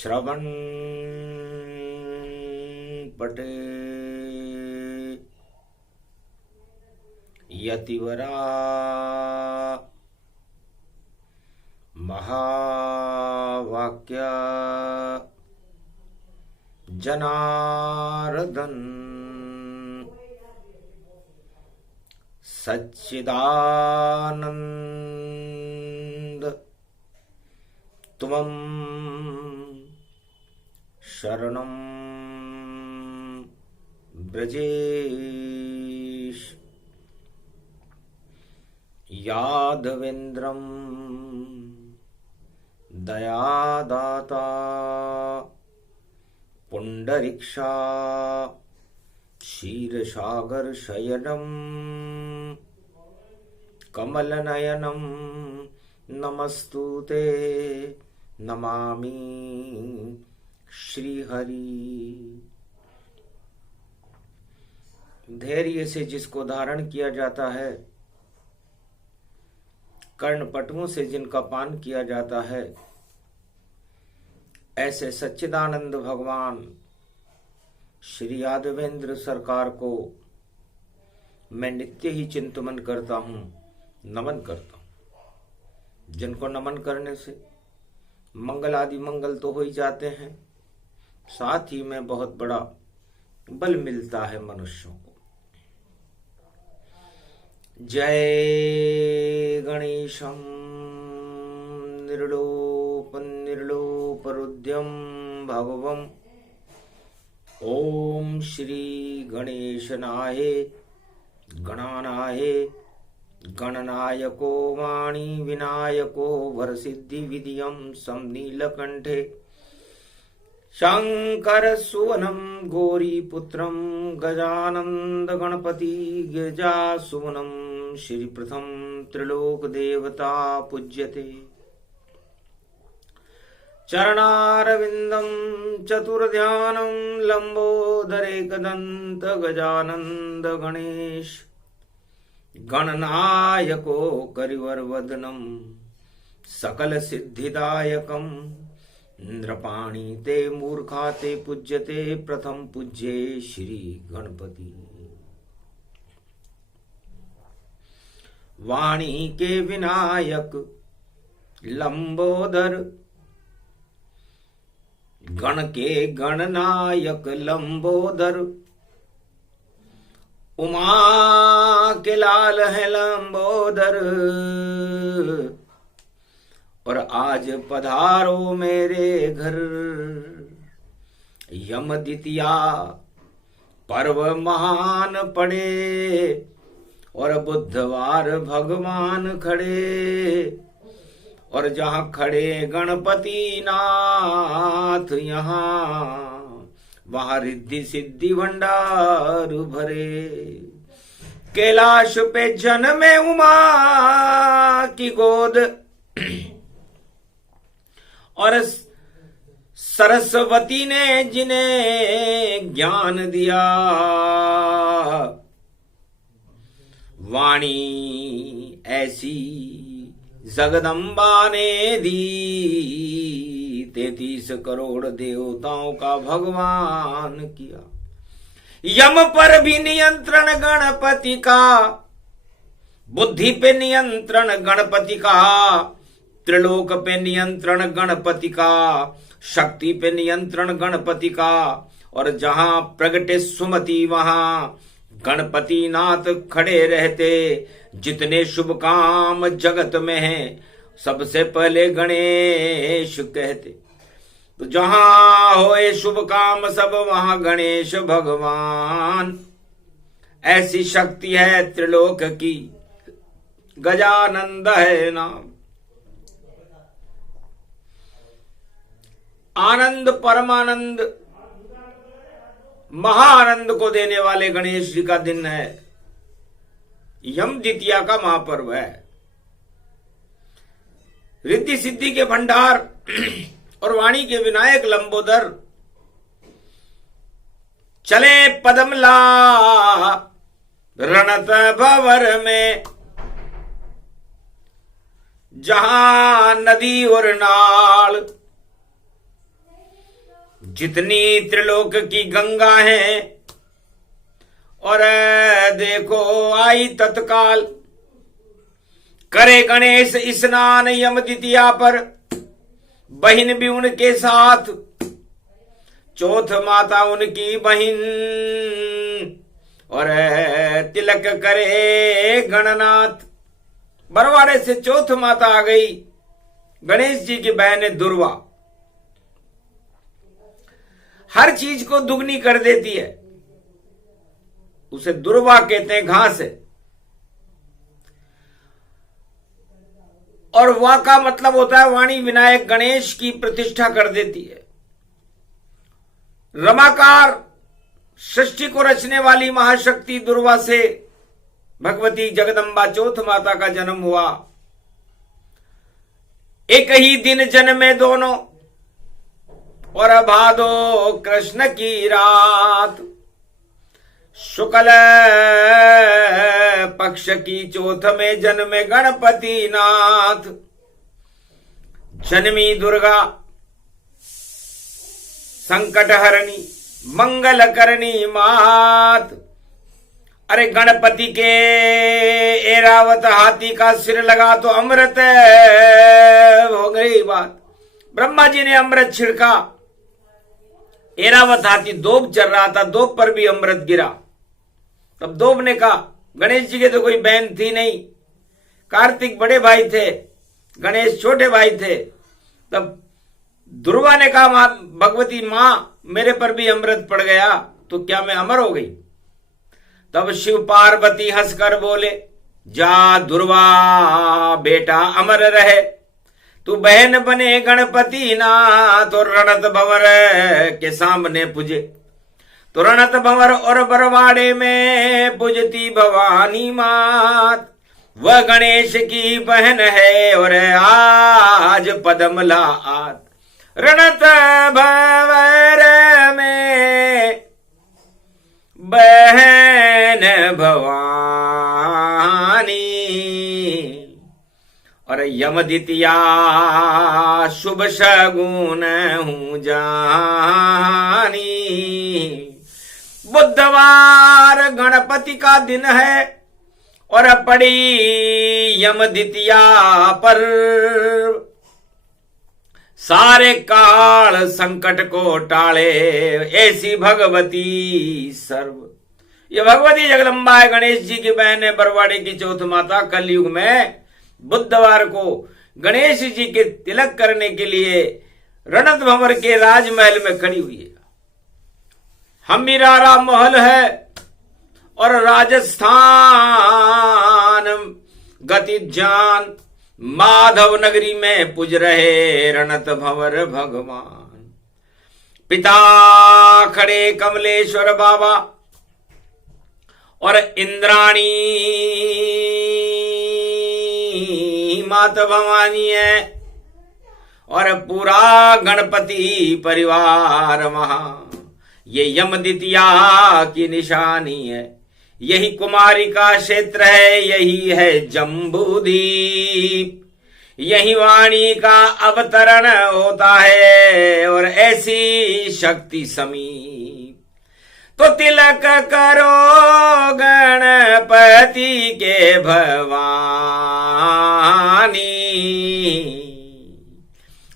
श्रवण पटे यतिवरा महावाक्य जनार्दन सच्चिदानंद तुमं शरणं ब्रजेश यादवेन्द्रं दयादाता पुंडरीक्षा क्षीरसागर शयनं कमलनयनं नमस्तुते नमामि श्रीहरि। धैर्य से जिसको धारण किया जाता है, कर्णपटुओं से जिनका पान किया जाता है, ऐसे सच्चिदानंद भगवान श्री यादवेंद्र सरकार को मैं नित्य ही चिंतन करता हूं, नमन करता हूं। जिनको नमन करने से मंगल आदि मंगल तो हो ही जाते हैं, साथ ही में बहुत बड़ा बल मिलता है मनुष्यों को। जय गणेशं निर्लोपरुद्यं भगवं। ओम श्री गणेशनाय गणानाय गणनायको वाणी विनायको वरसिद्धि विधियं समनीलकंठे शंकर सुवनं गौरीपुत्रं गजानंद गणपति गिरिजा सुवनं श्री प्रथम त्रिलोक देवता पूज्यते। चरणारविंदं चतुर्ध्यानं लंबोदरेकदंत गजानंद गणेश गणनायको करिवरवदनं सकल सिद्धिदायकं नृपाणि ते मूर्खा ते पूज्यते प्रथम पूज्ये श्री गणपति। वाणी के विनायक लंबोदर गण के गणनायक लंबोदर उमा के लाल है लंबोदर। और आज पधारो मेरे घर यम द्वितीया पर्व महान पड़े और बुधवार भगवान खड़े और जहां खड़े गणपति नाथ यहाँ वहां रिद्धि सिद्धि भंडार भरे। कैलाश पे जन्मे उमा की गोद और सरस्वती ने जिन्हें ज्ञान दिया, वाणी ऐसी जगदम्बा ने दी। 33 करोड़ देवताओं का भगवान किया। यम पर भी नियंत्रण गणपति का, बुद्धि पे नियंत्रण गणपति का, त्रिलोक पे नियंत्रण गणपति का, शक्ति पे नियंत्रण गणपति का। और जहां प्रगटे सुमति वहां गणपति नाथ खड़े रहते। जितने शुभ काम जगत में हैं सबसे पहले गणेश कहते। तो जहां होए शुभ काम सब वहां गणेश भगवान। ऐसी शक्ति है त्रिलोक की, गजानंद है नाम। आनंद परमानंद महाआनंद को देने वाले गणेश जी का दिन है। यम द्वितीया का महापर्व है। रिद्धि सिद्धि के भंडार और वाणी के विनायक लंबोदर चले पदमला रणत भवर में, जहां नदी और नाल जितनी त्रिलोक की गंगा है, और देखो आई तत्काल करे गणेश स्नान यम द्वितीया पर, बहिन भी उनके साथ, चौथ माता उनकी बहिन, और तिलक करे गणनाथ। बरवाड़े से चौथ माता आ गई, गणेश जी की बहन है दुर्वा। हर चीज को दुगनी कर देती है, उसे दुर्वा कहते हैं, घास है। और वा का मतलब होता है वाणी विनायक गणेश की प्रतिष्ठा कर देती है। रमाकार सृष्टि को रचने वाली महाशक्ति दुर्वा से भगवती जगदम्बा चौथ माता का जन्म हुआ। एक ही दिन जन्मे दोनों, और भादो कृष्ण की रात, शुक्ल पक्ष की चौथ में जन्मे गणपति नाथ। जन्मी दुर्गा संकट हरणी मंगल करनी मात। अरे गणपति के एरावत हाथी का सिर लगा तो अमृत हो गई बात। ब्रह्मा जी ने अमृत छिड़का, एरावत हाथी दोब चल रहा था, दोब पर भी अमृत गिरा। तब दोब ने कहा, गणेश जी के तो कोई बहन थी नहीं, कार्तिक बड़े भाई थे, गणेश छोटे भाई थे। तब दुर्वा ने कहा, भगवती मां मेरे पर भी अमृत पड़ गया तो क्या मैं अमर हो गई? तब शिव पार्वती हंसकर बोले, जा दुर्वा बेटा अमर रहे, तू बहन बने गणपति नाथ। और रणत भंवर के सामने पूजे, तो रणत भंवर और बरवाड़े में पूजती भवानी मात। वह गणेश की बहन है और आज पदमला आत। रणत भंवर में बहन भवानी, और यम द्वितीया शुभ शगुन हूं जानी। बुधवार गणपति का दिन है और पड़ी यम द्वितीया पर, सारे काल संकट को टाले ऐसी भगवती सर्व। ये भगवती जगदम्बा है, गणेश जी की बहन है, बरवाड़े की चौथ माता। कलयुग में बुधवार को गणेश जी के तिलक करने के लिए रणत भंवर के राजमहल में खड़ी हुई है। हमीरारा महल है और राजस्थान गति जान माधव नगरी में पूज रहे रणत भंवर भगवान। पिता खड़े कमलेश्वर बाबा और इंद्राणी माता भवानी है, और पूरा गणपति परिवार वहां। ये यम द्वितीया की निशानी है, यही कुमारी का क्षेत्र है, यही है जम्बूद्वीप, यही वाणी का अवतरण होता है और ऐसी शक्ति समीप। तो तिलक करो गणपति के भवानी,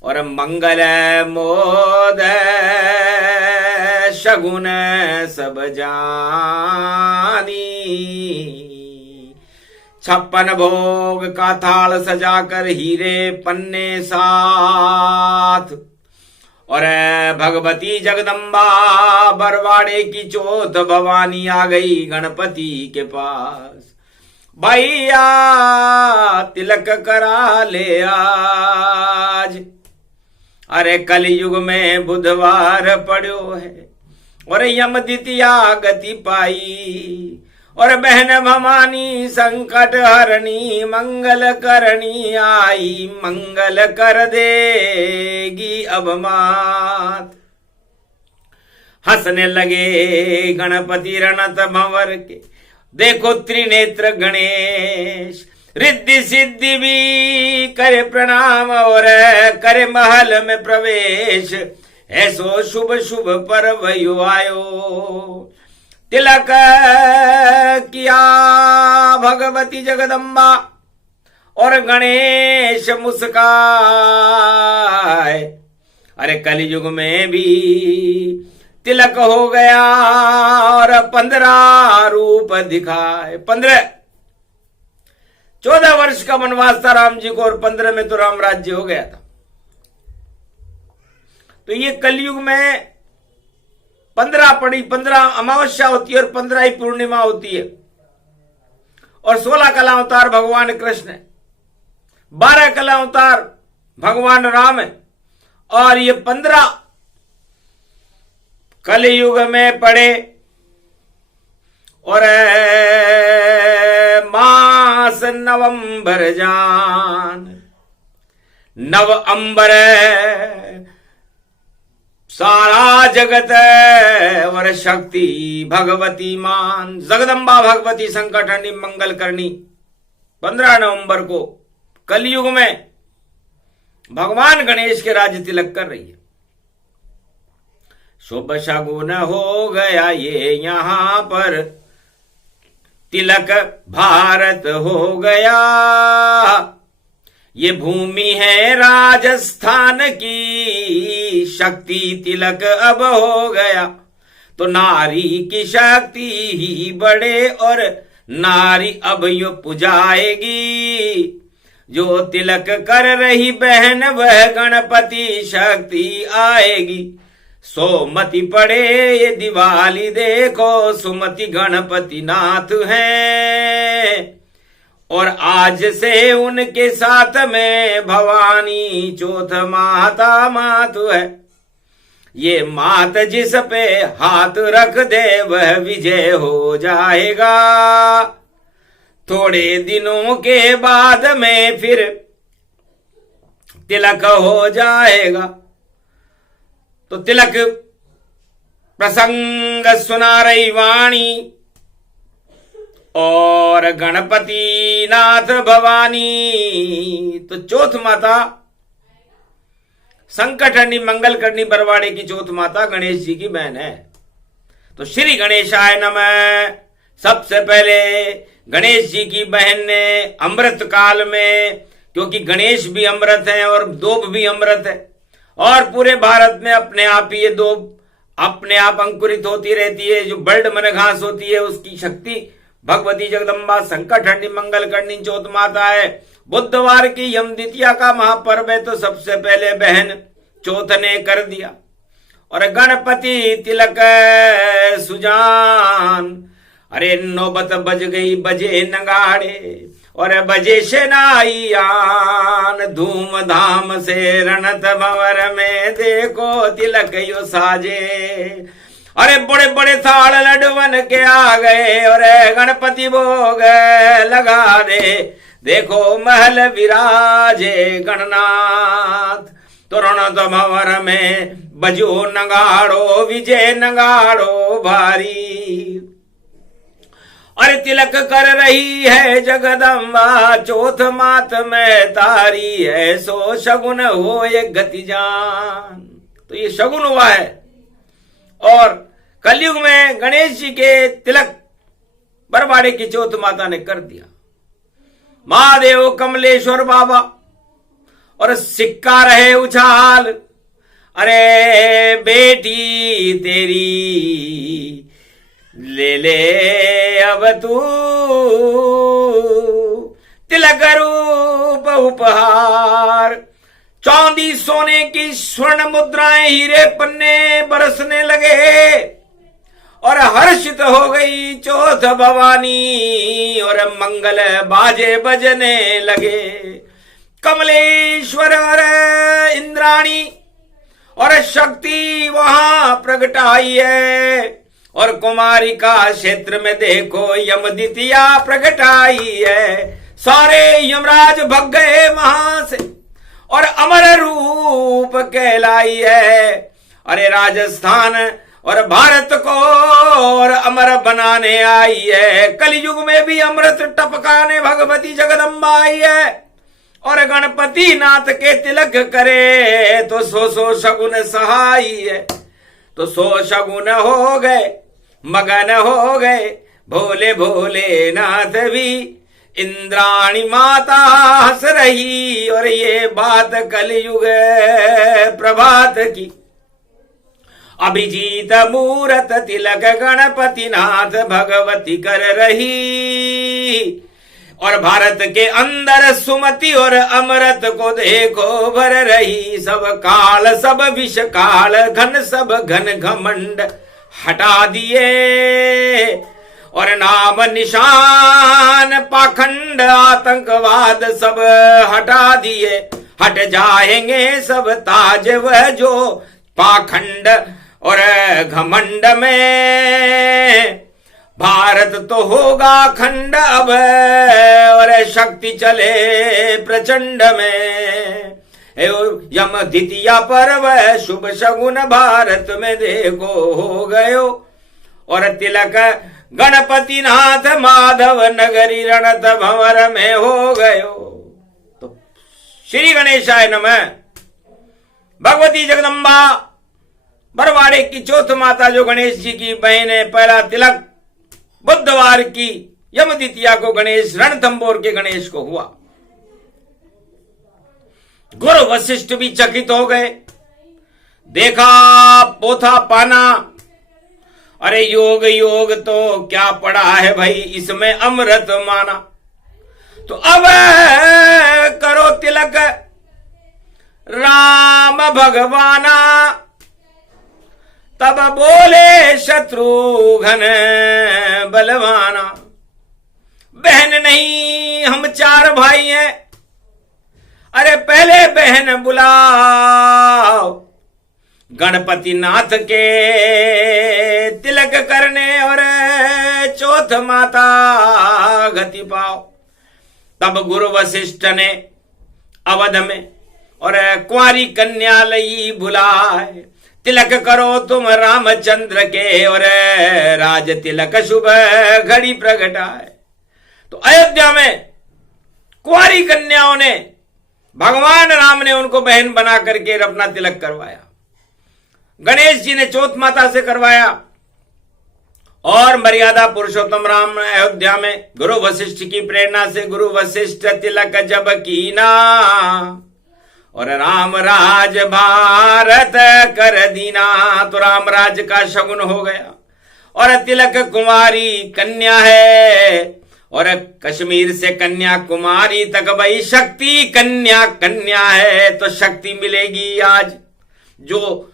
और मंगल मोद शगुन सब जानी। 56 भोग का थाल सजाकर हीरे पन्ने साथ, और भगवती जगदम्बा बरवाड़े की चौथ भवानी आ गई गणपति के पास। भैया तिलक करा ले आज, अरे कलयुग में बुधवार पड़ो है और यम द्वितीया गति पाई, और बहन भवानी संकट हरणी मंगल करनी आई। मंगल कर देगी अब मात। हंसने लगे गणपति रणत भंवर के, देखो त्रिनेत्र गणेश, रिद्धि सिद्धि भी करे प्रणाम और करे महल में प्रवेश। ऐसो शुभ शुभ पर्व यो आयो। तिलक किया भगवती जगदम्बा और गणेश मुस्काए। अरे कलयुग में भी तिलक हो गया और 15 रूप दिखाए। 14 वर्ष का वनवास था राम जी को और 15 में तो राम राज्य हो गया था। तो ये कलयुग में 15 पड़ी, 15 अमावस्या होती है और 15 ही पूर्णिमा होती है। और 16 कला अवतार भगवान कृष्ण है, 12 कला अवतार भगवान राम है और ये 15 कलयुग में पड़े। और मास नवंबर जान, नव अंबर सारा जगत और शक्ति भगवती मान। जगदम्बा भगवती संकट हरणी मंगल करनी 15 नवंबर को कलयुग में भगवान गणेश के राज्य तिलक कर रही है। शुभ शगुन हो गया ये यहां पर, तिलक भारत हो गया। ये भूमि है राजस्थान की, शक्ति तिलक अब हो गया। तो नारी की शक्ति ही बढ़े और नारी अब यो पुजाएगी। जो तिलक कर रही बहन वह गणपति शक्ति आएगी। सोमति पड़े ये दिवाली देखो, सुमति गणपति नाथ हैं। और आज से उनके साथ में भवानी चौथ माता मातु है। ये मात जिस पे हाथ रख दे वह विजय हो जाएगा। थोड़े दिनों के बाद में फिर तिलक हो जाएगा। तो तिलक प्रसंग सुना रही वाणी और गणपति नाथ भवानी। तो चौथ माता संकट हरणी मंगल करनी बरवाड़े की चौथ माता गणेश जी की बहन है। तो श्री गणेशाय नमः। सबसे पहले गणेश जी की बहन ने अमृत काल में, क्योंकि गणेश भी अमृत है और दोब भी अमृत है और पूरे भारत में अपने आप ही ये दोब अपने आप अंकुरित होती रहती है। जो बर्ड मन घास होती है उसकी शक्ति भगवती जगदम्बा संकट हरणी मंगल करनी चौथ माता है। बुधवार की यम द्वितीया का महापर्व है तो सबसे पहले बहन चौथ ने कर दिया। और गणपति तिलक सुजान। अरे नौबत बज गई, बजे नगाड़े और बजे शनाइयान। धूमधाम से रणत भंवर में देखो तिलक यो साजे। अरे बड़े बड़े थाल लडवन के आ गए और गणपति भोग लगा दे। देखो महल विराजे गणनाथ। तो रणत भंवर में बजो नगाड़ो, विजय नगाड़ो भारी। अरे तिलक कर रही है जगदम्बा, चौथ मात में तारी है। सो शगुन हो ये गति जान। तो ये शगुन हुआ है। और कलयुग में गणेश जी के तिलक बरवाड़े की चौथ माता ने कर दिया। महादेव कमलेश्वर बाबा और सिक्का रहे उछाल। अरे बेटी तेरी ले ले अब तू तिलक रूप उपहार। चांदी सोने की स्वर्ण मुद्राएं हीरे पन्ने बरसने लगे और हर्षित हो गई चौथ भवानी और मंगल बाजे बजने लगे। कमलेश्वर और इंद्राणी और शक्ति वहां प्रकट आई है। और कुमारिका क्षेत्र में देखो यम द्वितीया प्रकट आई है। सारे यमराज भग गए वहां से और अमर रूप कहलाई है। अरे राजस्थान और भारत को और अमर बनाने आई है। कलयुग में भी अमृत टपकाने भगवती जगदम्बा आई है। और गणपति नाथ के तिलक करे तो सो शगुन सहाय है। तो सो शगुन हो गए, मगन हो गए भोले भोले नाथ भी। इंद्राणी माता हंस रही और ये बात कलयुग प्रभात की। अभिजीत मूरत तिलक गणपति नाथ भगवती कर रही। और भारत के अंदर सुमति और अमृत को देखो भर रही। सब काल सब विष काल घन सब घन घमंड हटा दिए। और नाम निशान पाखंड आतंकवाद सब हटा दिए। हट जाएंगे सब ताज वह जो पाखंड और घमंड में। भारत तो होगा खंड अब और शक्ति चले प्रचंड में। यम द्वितीया पर्व शुभ शगुन भारत में देखो हो गयो। और तिलक गणपति नाथ माधव नगरी रणत भंवर में हो गयो। तो श्री गणेशाय नमः। भगवती जगदम्बा बरवाड़े की चौथ माता जो गणेश जी की बहन है। पहला तिलक बुधवार की यम द्वितीया को गणेश रणथंबोर के गणेश को हुआ। गुरु वशिष्ठ भी चकित हो गए। देखा पोथा पाना, अरे योग योग तो क्या पड़ा है भाई, इसमें अमृत माना। तो अब करो तिलक राम भगवाना। तब बोले शत्रुघ्न बलवाना, बहन नहीं हम चार भाई हैं। अरे पहले बहन बुलाओ, गणपति नाथ के तिलक करने और चौथ माता गति पाओ। तब गुरु वशिष्ठ ने अवध में और कुंवारी कन्या लई बुलाए। तिलक करो तुम रामचंद्र के और राज तिलक शुभ घड़ी प्रगटाए। तो अयोध्या में कुंवारी कन्याओं ने, भगवान राम ने उनको बहन बना करके अपना तिलक करवाया। गणेश जी ने चौथ माता से करवाया। और मर्यादा पुरुषोत्तम राम अयोध्या में गुरु वशिष्ठ की प्रेरणा से गुरु वशिष्ठ तिलक जब कीना और राम राज भारत कर दीना। तो राम राज का शगुन हो गया। और तिलक कुमारी कन्या है और कश्मीर से कन्याकुमारी तक भाई शक्ति कन्या कन्या है। तो शक्ति मिलेगी आज। जो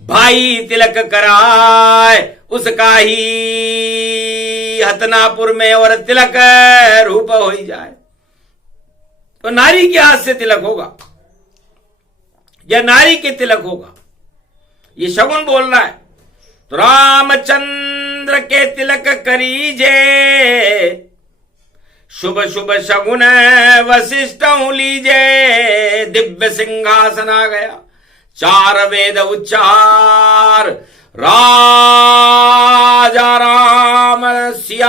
भाई तिलक कराए उसका ही हतनापुर में और तिलक रूप हो ही जाए। तो नारी के हाथ से तिलक होगा या नारी के तिलक होगा, ये शगुन बोल रहा है। तो रामचंद्र के तिलक करीजे, शुभ शुभ शगुन वशिष्ठ लीजे। दिव्य सिंहासन आ गया, चार वेद उच्चार, राजा राम सिया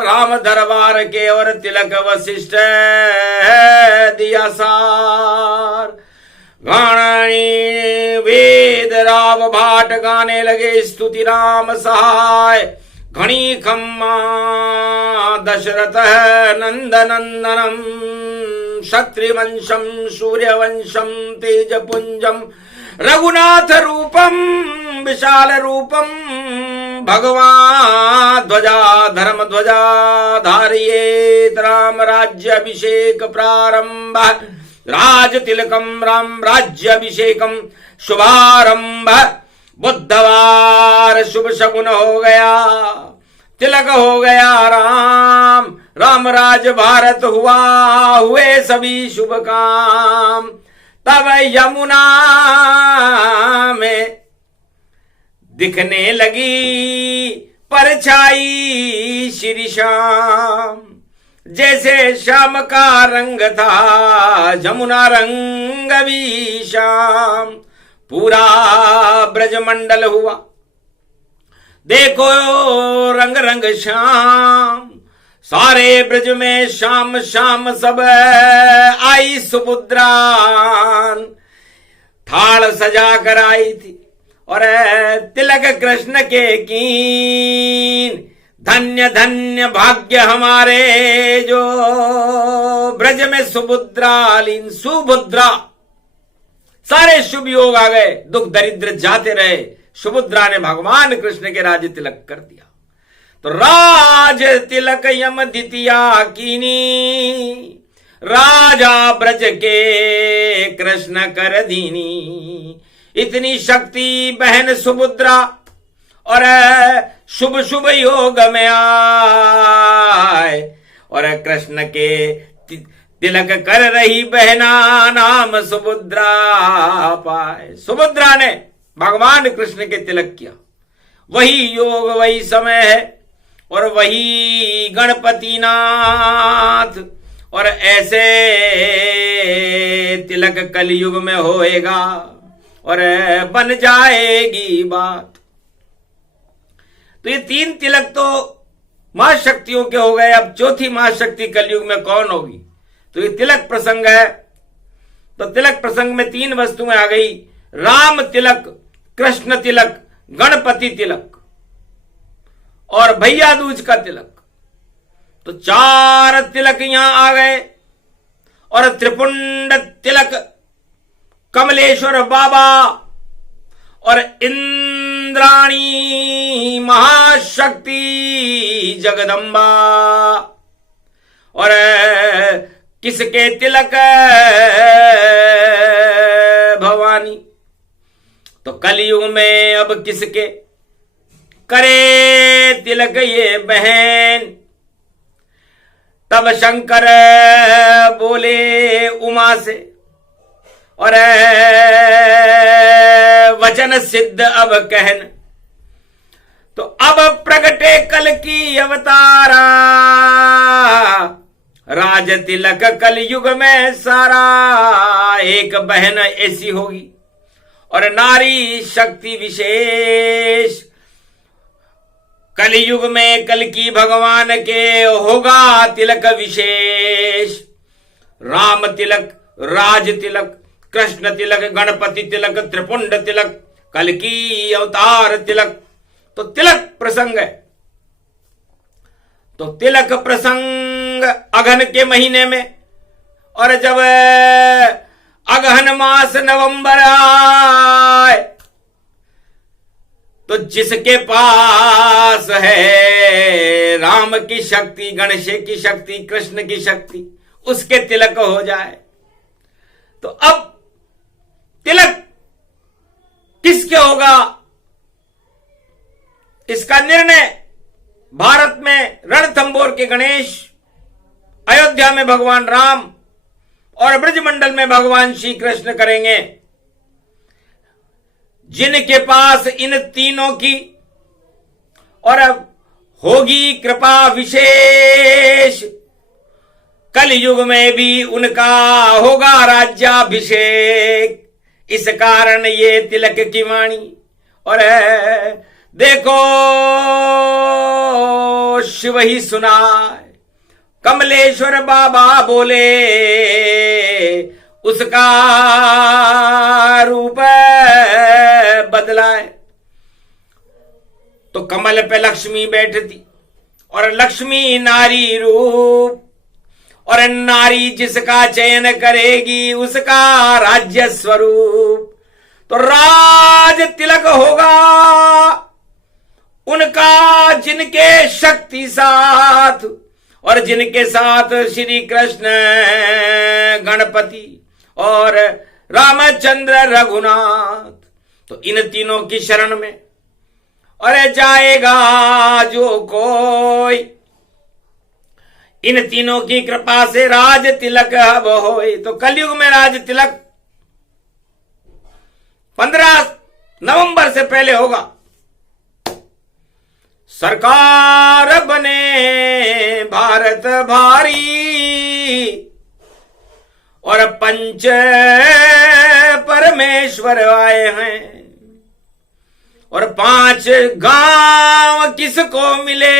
राम दरबार के और तिलक वशिष्ठ दिया सार। गाणी वेद राव भाट गाने लगे स्तुति राम सहाय। घणी खम्मा दशरथ नंदनंदनम, क्षत्रिवंशम सूर्यवंशम तेजपुंजम, रघुनाथ रूपम विशाल रूपम, भगवान ध्वजा धर्म ध्वजा धारियेत। राम राज्य अभिषेक प्रारंभ, राज तिलकम राम राज्य अभिषेकम शुभारंभ। बुधवार शुभ शगुन हो गया, तिलक हो गया राम, राम राज भारत हुआ, हुए सभी शुभ काम। तब यमुना में दिखने लगी परछाई श्री श्याम। जैसे श्याम का रंग था जमुना रंग भी श्याम। पूरा ब्रजमंडल हुआ देखो रंग रंग श्याम। सारे ब्रज में शाम शाम सब आई सुभद्रा, थाल सजा कर आई थी और तिलक कृष्ण के कीन। धन्य धन्य भाग्य हमारे जो ब्रज में सुभद्रा लीन। सुभद्रा, सारे शुभ योग आ गए, दुख दरिद्र जाते रहे। सुभद्रा ने भगवान कृष्ण के राज्य तिलक कर दिया। तो राज तिलक यम द्वितीया कीनी, राजा ब्रज के कृष्ण कर दीनी। इतनी शक्ति बहन सुभद्रा और शुभ शुभ योग में आए और कृष्ण के तिलक कर रही बहना नाम सुभद्रा पाए। सुभद्रा ने भगवान कृष्ण के तिलक किया। वही योग वही समय है और वही गणपति नाथ। और ऐसे तिलक कलयुग में होएगा और बन जाएगी बात। तो ये 3 तिलक तो महाशक्तियों के हो गए। अब चौथी महाशक्ति कलयुग में कौन होगी? तो ये तिलक प्रसंग है। तो तिलक प्रसंग में 3 वस्तुएं आ गई, राम तिलक, कृष्ण तिलक, गणपति तिलक और भैया दूज का तिलक। तो 4 तिलक यहां आ गए। और त्रिपुंड तिलक कमलेश्वर बाबा और इंद्राणी महाशक्ति जगदम्बा। और किसके तिलक? भवानी। तो कलयुग में अब किसके करे तिलक ये बहन? तब शंकर बोले उमा से और वचन सिद्ध अब कहन। तो अब प्रगटे कल की अवतारा, राज तिलक कलयुग में सारा। एक बहन ऐसी होगी और नारी शक्ति विशेष। कलयुग में कल की भगवान के होगा तिलक विशेष। राम तिलक, राज तिलक, कृष्ण तिलक, गणपति तिलक, त्रिपुंड तिलक, कल की अवतार तिलक। तो तिलक प्रसंग है। तो तिलक प्रसंग अगहन के महीने में। और जब अगहन मास नवंबर आए तो जिसके पास है राम की शक्ति, गणेश की शक्ति, कृष्ण की शक्ति, उसके तिलक हो जाए। तो अब तिलक किसके होगा? इसका निर्णय भारत में रणथंबोर के गणेश, अयोध्या में भगवान राम और ब्रजमंडल में भगवान श्री कृष्ण करेंगे। जिनके पास इन तीनों की और अब होगी कृपा विशेष, कलयुग में भी उनका होगा राज्याभिषेक। इस कारण ये तिलक की वाणी। और देखो शिव ही सुनाए, कमलेश्वर बाबा बोले उसका रूप बदलाए। तो कमल पे लक्ष्मी बैठती और लक्ष्मी नारी रूप। और नारी जिसका चयन करेगी उसका राज्य स्वरूप। तो राज तिलक होगा उनका जिनके शक्ति साथ और जिनके साथ श्री कृष्ण, गणपति और रामचंद्र रघुनाथ। तो इन तीनों की शरण में और जाएगा जो कोई, इन तीनों की कृपा से राज तिलक अब होए। तो कलयुग में राज तिलक 15 नवंबर से पहले होगा। सरकार बने भारत भारी और पंच परमेश्वर आए हैं। और 5 गांव किसको मिले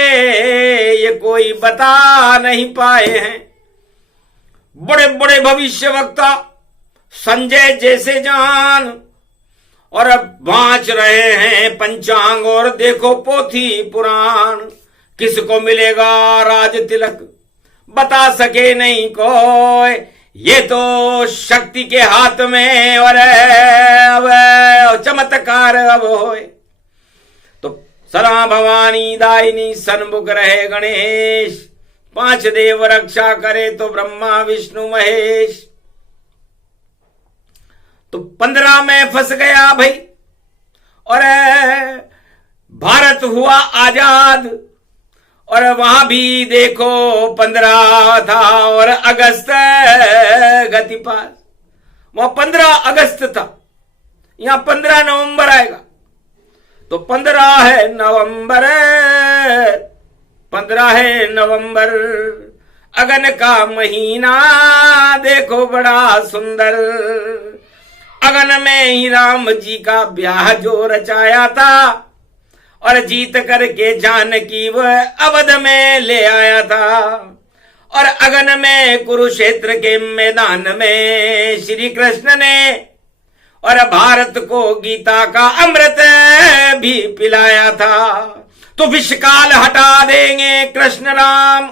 ये कोई बता नहीं पाए हैं। बड़े बड़े भविष्य वक्ता संजय जैसे जान और अब बाँच रहे हैं पंचांग और देखो पोथी पुराण। किसको मिलेगा राज तिलक बता सके नहीं कोई, ये तो शक्ति के हाथ में और अब चमत्कार अब होए। तो सदा भवानी दायिनी सन्मुख रहे गणेश, 5 देव रक्षा करे तो ब्रह्मा विष्णु महेश। तो 15 में फंस गया भाई और भारत हुआ आजाद और वहां भी देखो 15 था और अगस्त गति पास, वहां 15 अगस्त था, यहां 15 नवंबर आएगा। तो 15 है नवंबर, 15 है नवंबर, अगन का महीना देखो बड़ा सुंदर। अगन में ही राम जी का ब्याह जो रचाया था और जीत करके जानकी वह अवध में ले आया था। और अगन में कुरुक्षेत्र के मैदान में श्री कृष्ण ने और भारत को गीता का अमृत भी पिलाया था। तो विषकाल हटा देंगे कृष्ण राम,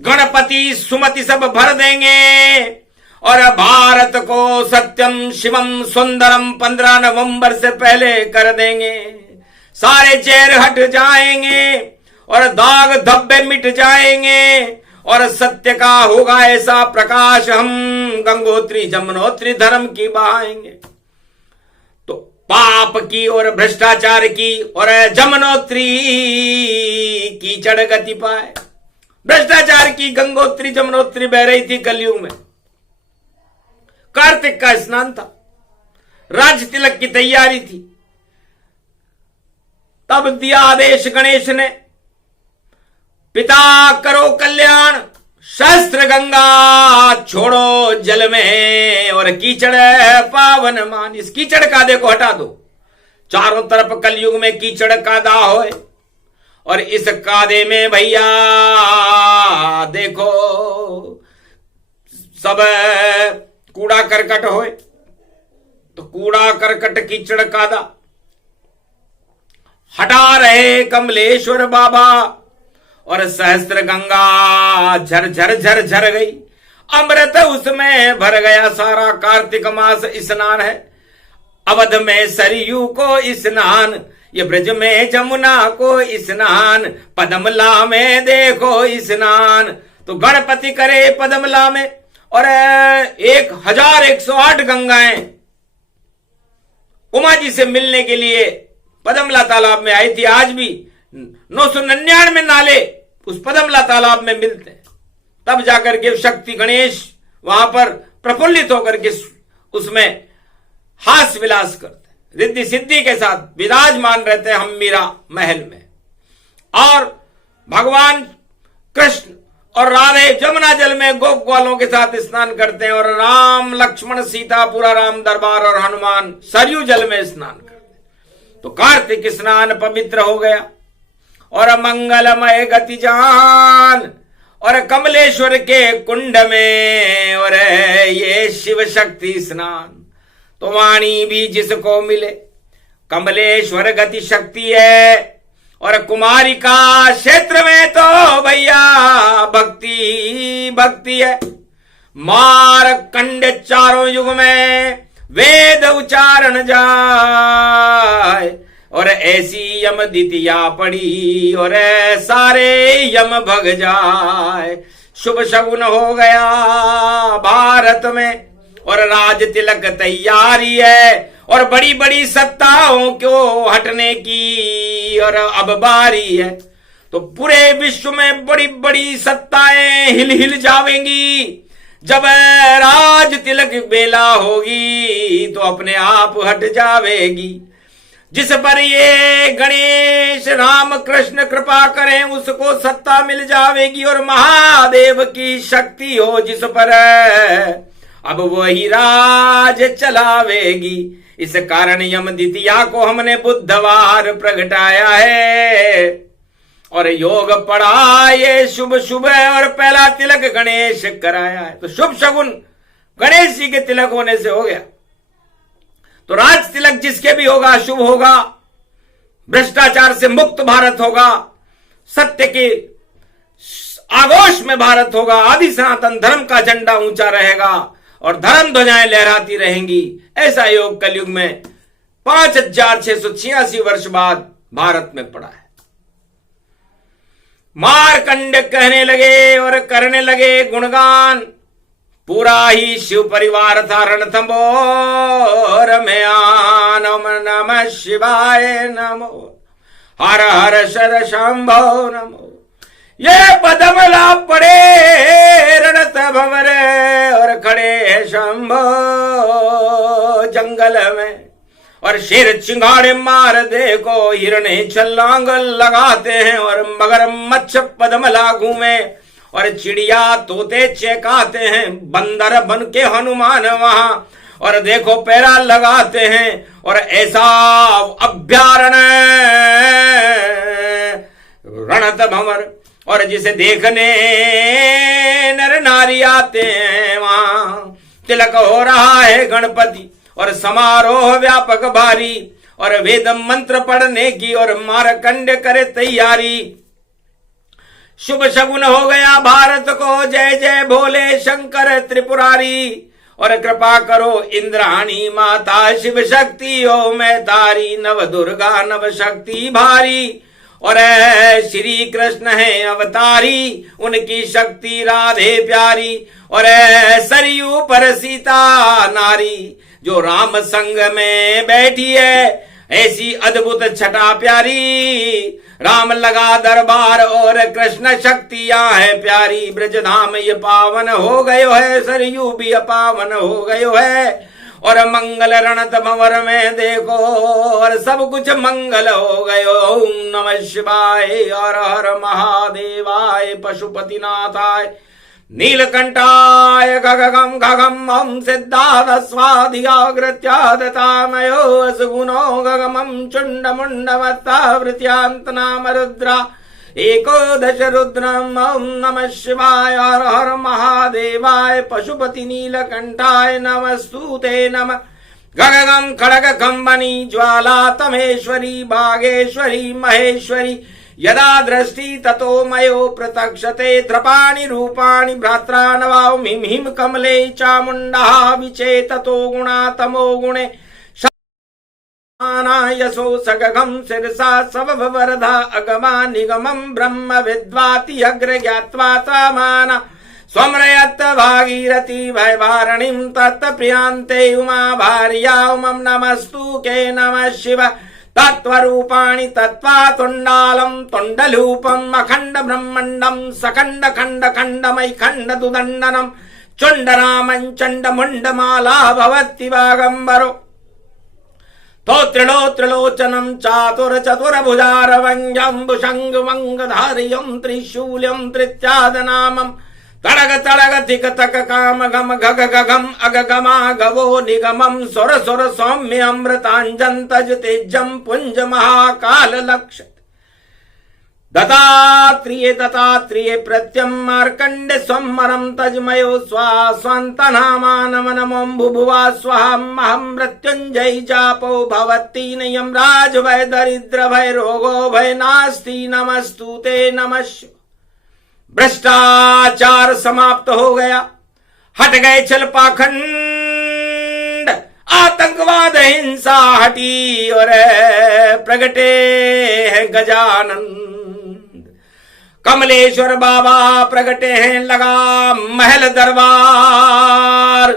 गणपति सुमति सब भर देंगे और भारत को सत्यम शिवम सुंदरम 15 नवंबर से पहले कर देंगे। सारे जहर हट जाएंगे और दाग धब्बे मिट जाएंगे और सत्य का होगा ऐसा प्रकाश, हम गंगोत्री जमुनोत्री धर्म की बहाएंगे। तो पाप की और भ्रष्टाचार की और जमुनोत्री कीचड़ गति पाए। भ्रष्टाचार की गंगोत्री जमुनोत्री बह रही थी कलयुग में। कार्तिक का स्नान था, राज तिलक की तैयारी थी, तब दिया आदेश गणेश ने, पिता करो कल्याण, शस्त्र गंगा छोड़ो जल में और कीचड़ पावन मान। इस कीचड़ का देखो हटा दो, चारों तरफ कलयुग में कीचड़ कादा होए और इस कादे में भैया देखो सब कूड़ा करकट होए। तो कूड़ा करकट कीचड़ कादा हटा रहे कमलेश्वर बाबा और सहस्त्र गंगा झर झर झर झर गई, अमृत उसमें भर गया सारा। कार्तिक मास स्नान है, अवध में सरयू को स्नान, ये ब्रज में जमुना को स्नान, पद्मला में देखो स्नान। तो गणपति करे पद्मला में और 1108 गंगाएं उमा जी से मिलने के लिए पद्मला तालाब में आई थी। आज भी 999 नाले उस पद्मला तालाब में मिलते हैं। तब जाकर के शक्ति गणेश वहां पर प्रफुल्लित होकर के उसमें हास विलास करते, रिद्धि सिद्धि के साथ विराजमान रहते हैं हम मीरा महल में। और भगवान कृष्ण और राधे जमुना जल में गोप ग्वालों के साथ स्नान करते हैं और राम लक्ष्मण सीता पूरा राम दरबार और हनुमान सरयू जल में स्नान करते हैं। तो कार्तिक स्नान पवित्र हो गया और मंगलमय गति जान और कमलेश्वर के कुंड में और ये शिव शक्ति स्नान। तो वाणी भी जिसको मिले कमलेश्वर गति शक्ति है और कुमारी का क्षेत्र में तो भैया भक्ति भक्ति है। मारकंड चारों युग में वेद उच्चारण जाए और ऐसी यम द्वितीया पड़ी और सारे यम भग जाए। शुभ शगुन हो गया भारत में और राज तिलक तैयारी है और बड़ी बड़ी सत्ताओं को हटने की और अब बारी है। तो पूरे विश्व में बड़ी बड़ी सत्ताएं हिल हिल जावेंगी। जब राज तिलक बेला होगी तो अपने आप हट जावेगी। जिस पर ये गणेश राम कृष्ण कृपा करें उसको सत्ता मिल जावेगी और महादेव की शक्ति हो जिस पर अब वही राज चलावेगी। इस कारण यम द्वितीया को हमने बुधवार प्रगटाया है और योग पढ़ा ये शुभ शुभ है और पहला तिलक गणेश कराया है। तो शुभ शगुन गणेश जी के तिलक होने से हो गया। तो राज तिलक जिसके भी होगा शुभ होगा, भ्रष्टाचार से मुक्त भारत होगा, सत्य के आगोश में भारत होगा, आदि सनातन धर्म का झंडा ऊंचा रहेगा और धर्म ध्वजाएं लहराती रहेंगी। ऐसा योग कलयुग में 5686 वर्ष बाद भारत में पड़ा है। मारकंड कहने लगे और करने लगे गुणगान, पूरा ही शिव परिवार था रणथंबोर में। नमो नमः शिवाय नमो, हर हर शर शंभो नमो। ये पदमला पड़े रणत भंवर और खड़े शंभो जंगल में, और शेर चिंगाड़े मार देखो, हिरणे छलांग लगाते हैं और मगरमच्छ पदमला घूमे और चिड़िया तोते चेकाते हैं, बंदर बन के हनुमान वहां और देखो पैरा लगाते हैं। और ऐसा अभ्यारण्य रणत भंवर, और जिसे देखने नर नारी आते हैं वहां तिलक हो रहा है गणपति और समारोह व्यापक भारी, और वेद मंत्र पढ़ने की और मारकंड करे तैयारी। शुभ शगुन हो गया भारत को, जय जय भोले शंकर त्रिपुरारी। और कृपा करो इंद्राणी माता शिव शक्ति ओ मैं तारी, नव दुर्गा नव शक्ति भारी। और श्री कृष्ण है अवतारी, उनकी शक्ति राधे प्यारी। और सरयू पर सीता नारी, जो राम संग में बैठी है, ऐसी अद्भुत छटा प्यारी। राम लगा दरबार और कृष्ण शक्तियां है प्यारी। ब्रजधाम ये पावन हो गयो है, सरयू भी पावन हो गयो है। और मंगल रणत भंवर में देखो और सब कुछ मंगल हो गयो। ओम नमः शिवाय और हर महादेवाय पशुपतिनाथाय नीलकंठाय गगगम गगम ओम सिद्धार्थ स्वाधियाग्रत्यादतामयो असगुणो गगमं चुंड मुंडवत्ता वृत्यांत नाम रुद्रा एकोदश रुद्रम। ओम नमः शिवाय हर हर महादेवाय पशुपति नीलकंठाय नमस्तुते नमः। गगगम खड़ग खंबनी ज्वाला तमेश्वरी बागेश्वरी महेश्वरी, यदा दृष्टि ततो मयो प्रतक्षते त्रपाणि रूपाणि भ्रात्रा नवाओ मिम हिम कमले चामुंडा विचेततो गुणा तमो गुणे यशो सगगम शिरसा सवरधा अगमा निगमं ब्रह्म विद्वाति अग्र ज्ञात्वा त्वामाना स्वम्रयत भागीरथी भयवारणीं तत्प्रियांते उमा भार्या उमं नमस्तु के नमः शिव तत्वरूपाणि तत्वा तुंडालम तुंडलूपम अखंड ब्रह्मंडम सखंड खंड खंडमय खंड दुदंडनम चुंडरामं चंड मुंडमाला भवति वागंबरो तो त्रिलोचनम चातुर चतुर भुजारवंजं भुषंग वंगधारियं त्रिशूल्यं त्रित्यादनामं तड़ग तड़ग तिक तक काम गम गग गगम अगगमा गवो निगमं सुर सुर सौम्य अमृतांजन तज तेजम पुंज महाकाल लक्ष दत्तात्रेय प्रत्यम मार्कंड स्वमरम तजमयो स्वास्वंतनामानम नमों भुभुवा स्वहम मृत्युंजय जापो भवती नयम राज भय दरिद्र भय रोगो भय नास्ति नमस्तुते नमः। भ्रष्टाचार समाप्त हो गया, हट गए छल पाखंड, आतंकवाद हिंसा हटी और प्रगटे हैं गजानन। कमलेश्वर बाबा प्रगटे हैं, लगा महल दरबार।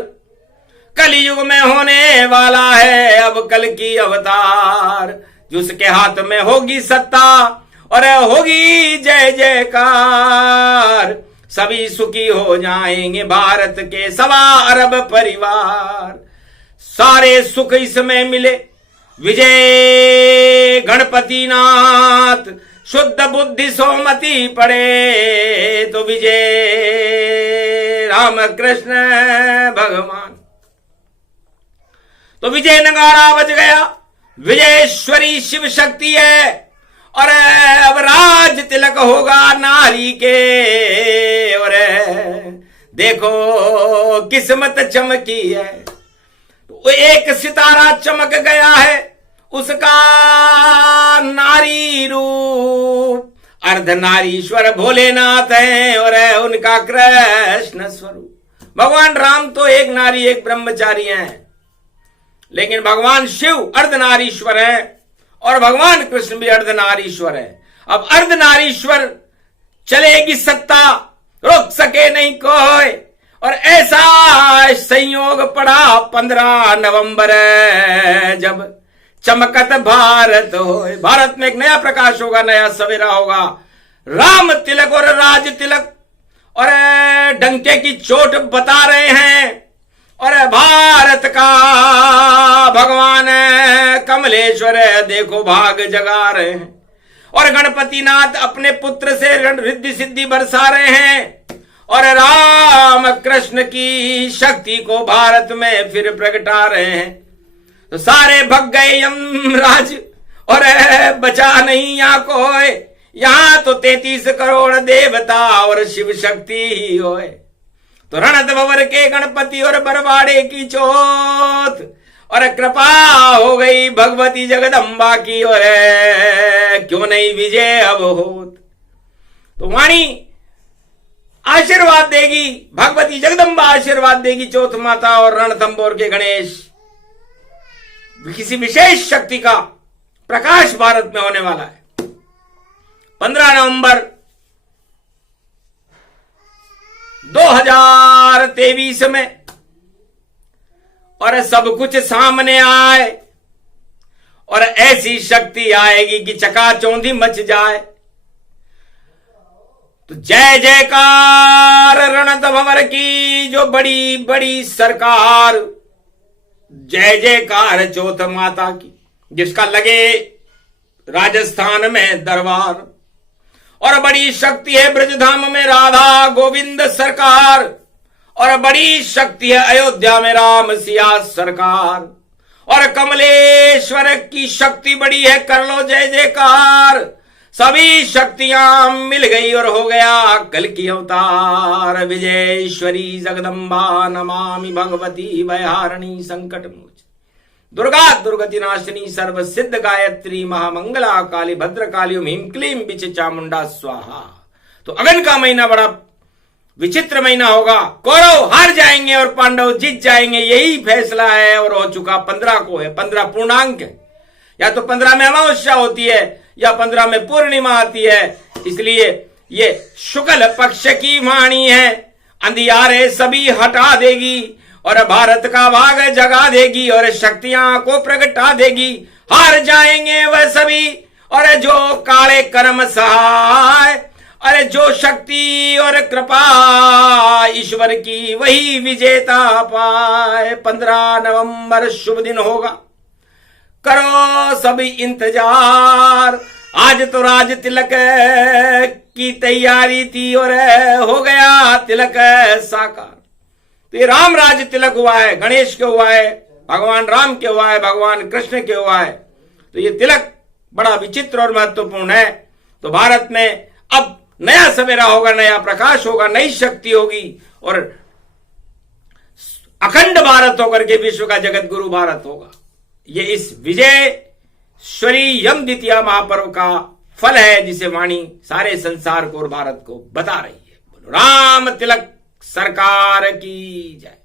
कलयुग में होने वाला है अब कल की अवतार, जिसके हाथ में होगी सत्ता और होगी जय जयकार। सभी सुखी हो जाएंगे भारत के 1.25 अरब परिवार। सारे सुख इसमें मिले, विजय गणपति नाथ। शुद्ध बुद्धि सोमति पड़े तो विजय राम कृष्ण भगवान। तो विजय नगाड़ा बज गया, विजयेश्वरी शिव शक्ति है, और अब राज तिलक होगा नारी के। और देखो किस्मत चमकी है, तो एक सितारा चमक गया है, उसका नारी रूप अर्धनारीश्वर भोलेनाथ है, और उनका कृष्ण स्वरूप। भगवान राम तो एक नारी एक ब्रह्मचारी हैं, लेकिन भगवान शिव अर्धनारीश्वर है, और भगवान कृष्ण भी अर्धनारीश्वर है। अब अर्धनारीश्वर चलेगी सत्ता, रोक सके नहीं कोई, और ऐसा संयोग पड़ा 15 नवंबर जब चमकत भारत हो। भारत में एक नया प्रकाश होगा, नया सवेरा होगा। राम तिलक और राज तिलक और डंके की चोट बता रहे हैं, और भारत का भगवान कमलेश्वर देखो भाग जगा रहे हैं, और गणपति नाथ अपने पुत्र से रिद्धि सिद्धि बरसा रहे हैं, और राम कृष्ण की शक्ति को भारत में फिर प्रगटा रहे हैं। तो सारे भग गए यमराज, और बचा नहीं यहाँ कोई। यहाँ तो 33 करोड़ देवता और शिव शक्ति ही होए। तो रणत भंवर के गणपति और बरवाड़े की चोट, और कृपा हो गई भगवती जगदम्बा की, और क्यों नहीं विजय अब होत। तो वाणी आशीर्वाद देगी, भगवती जगदम्बा आशीर्वाद देगी चौथ माता और रणथंबोर के गणेश। किसी विशेष शक्ति का प्रकाश भारत में होने वाला है। 15 नवंबर 2023 में, और सब कुछ सामने आए, और ऐसी शक्ति आएगी कि चकाचौंधी मच जाए। तो जय जयकार रणत भंवर की जो बड़ी बड़ी सरकार, जय जयकार चौथ माता की जिसका लगे राजस्थान में दरबार, और बड़ी शक्ति है ब्रजधाम में राधा गोविंद सरकार, और बड़ी शक्ति है अयोध्या में राम सिया सरकार, और कमलेश्वर की शक्ति बड़ी है, कर लो जय जयकार। सभी शक्तियां मिल गई और हो गया कल की अवतार। विजयेश्वरी जगदम्बा नमामि भगवती भयहारिणी संकट मोचनी, दुर्गा दुर्गति नाशिनी सर्व सिद्ध गायत्री महामंगला काली भद्रकाली ओम ह्रीं क्लीं बिच चामुंडा स्वाहा। तो अगन का महीना बड़ा विचित्र महीना होगा। कौरव हार जाएंगे और पांडव जीत जाएंगे, यही फैसला है, और हो चुका 15 को है। 15 पूर्णांक है, या तो 15 में अमावस्या होती है या 15 में पूर्णिमा आती है। इसलिए ये शुक्ल पक्ष की वाणी है, अंधियारे सभी हटा देगी, और भारत का भाग जगा देगी, और शक्तियां को प्रगटा देगी। हार जाएंगे वह सभी, और जो काले कर्म सहाय, अरे जो शक्ति और कृपा ईश्वर की वही विजेता पाए। 15 नवंबर शुभ दिन होगा, करो सभी इंतजार। आज तो राज तिलक की तैयारी थी, और हो गया तिलक साकार। तो ये राम राज तिलक हुआ है, गणेश के हुआ है, भगवान राम के हुआ है, भगवान कृष्ण के हुआ है। तो ये तिलक बड़ा विचित्र और महत्वपूर्ण है। तो भारत में अब नया सवेरा होगा, नया प्रकाश होगा, नई शक्ति होगी, और अखंड भारत होकर के विश्व का जगत गुरु भारत होगा। ये इस विजयेश्वरी यम द्वितीया महापर्व का फल है, जिसे वाणी सारे संसार को और भारत को बता रही है। बोलो राम तिलक सरकार की जय।